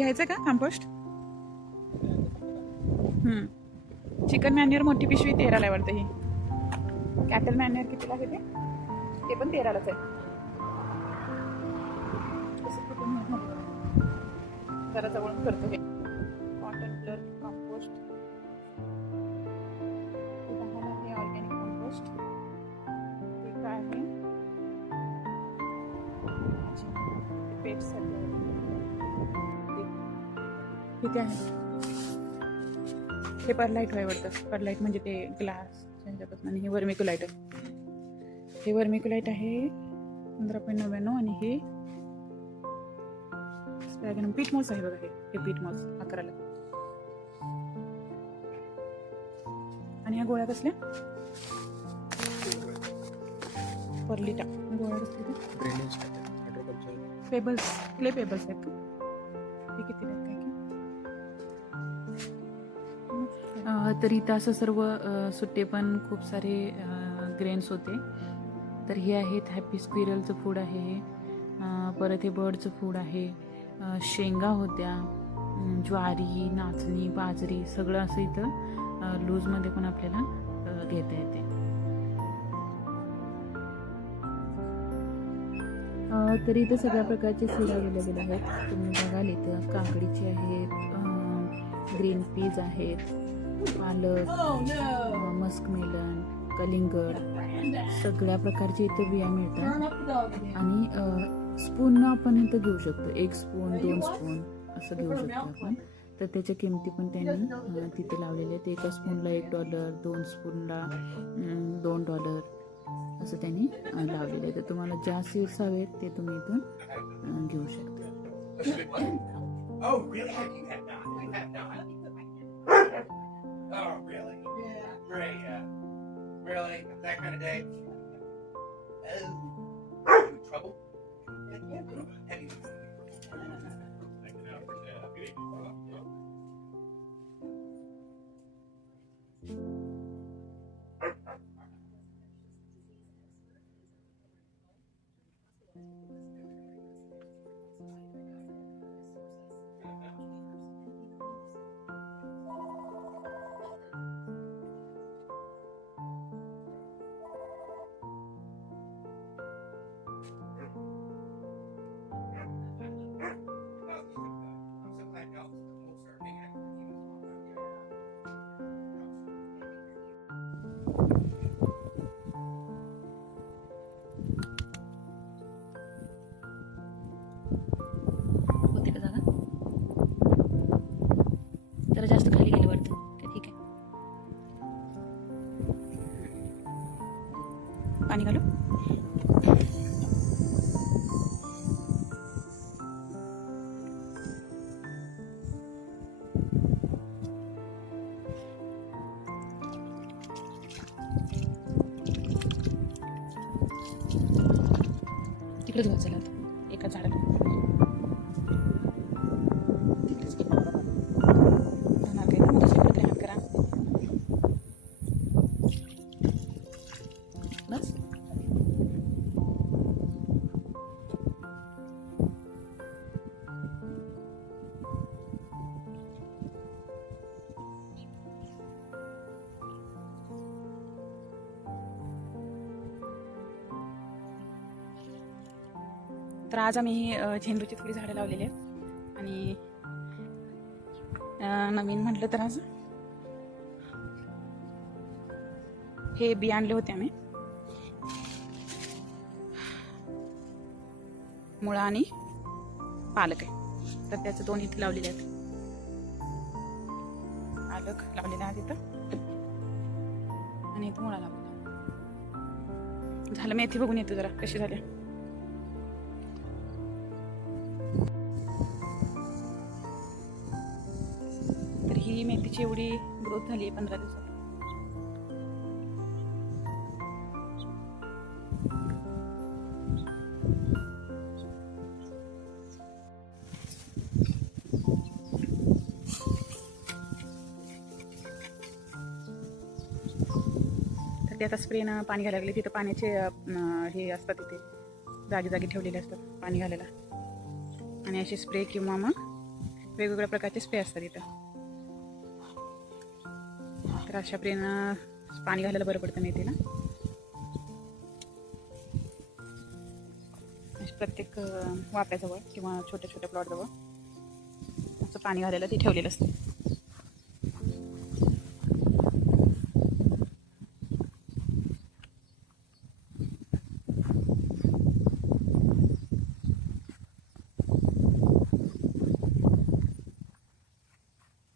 घ्यायचं का compost chicken manure मोठी पिशवी तेराला आहे वाटतं ही. कॅटल मॅन्युअर कितीला आहे ते? पण तेरालाच आहे. जरा जवळ करतो हे. कॉटन ब्लर कंपोस्ट दहाला ऑर्गॅनिक कंपोस्ट ते काय आहे? पेटसाठी आहे. ते- किती आहे. हे परलाईट आहे वाटतं. परलाईट म्हणजे ते ग्लास त्यांच्यापासून आणि हे वर्मिक्युलाईट आहे. हे वर्मिक्युलाईट आहे पंधरा पॉईंट नव्याण्णव आणि हे स्पॅगन पीठ मॉस आहे बघा हे. हे पीठ मॉस अकराला. आणि ह्या गोळ्या कसल्या? परलिटा गोळ्या कसल्या पेबल्स क्ले पेबल्स आहेत का? ते किती आहेत काय तर इथं असं सर्व सुट्टे पण खूप सारे ग्रेन्स होते. तर हे आहेत हॅपी स्क्विरलचं फूड आहे हे. परत हे बर्डचं फूड आहे. शेंगा होत्या ज्वारी नाचणी बाजरी सगळं असं इथं लूजमध्ये पण आपल्याला घेता येते. तरी तर इथं सगळ्या प्रकारचे सीड अवेलेबल आहेत. तुम्ही बघाल इथं काकडीचे आहेत ग्रीन पीज आहेत पालक मस्कमेलन कलिंगड सगळ्या प्रकारचे इथं बिया मिळतात. आणि स्पून आपण इथं घेऊ शकतो. एक स्पून दोन स्पून असं घेऊ शकतो आपण. तर त्याच्या किमती पण त्यांनी तिथे लावलेल्या आहेत. एका स्पूनला एक डॉलर दोन स्पूनला दोन डॉलर असं त्यांनी लावलेलं आहे. तर तुम्हाला ज्या सीड्स हवेत ते तुम्ही इथून घेऊ शकता. That kind of day? Oh. होते का जागा? जरा जास्त खाली لازم اتسلى तर आज आम्ही झेंडूची थोडी झाडं लावलेली आहेत. आणि नवीन म्हटलं तर आज हे बी आणले होते आम्ही. मुळा आणि पालक आहे. तर त्याचं दोन इथे लावलेले आहेत. पालक लावलेला आहे तिथं आणि इथं मुळा लावलेला झालं मेथी बघून येतो जरा कशी झाल्या ही मेथीची एवढी ग्रोथ झाली आहे पंधरा दिवसात. तर ते आता स्प्रेनं पाणी घालायला लागले. तिथं पाण्याचे हे असतात तिथे. जागी जागी ठेवलेले असतात पाणी घालायला. आणि असे स्प्रे किंवा मग वेगवेगळ्या प्रकारचे स्प्रे असतात इथं. तर अशा प्रेनं पाणी घालायला बरं पडतं मेथीला. अशा प्रत्येक वाप्याजवळ किंवा छोट्या छोट्या प्लॉटजवळ असं पाणी घालायला ती ठेवलेलं असतं.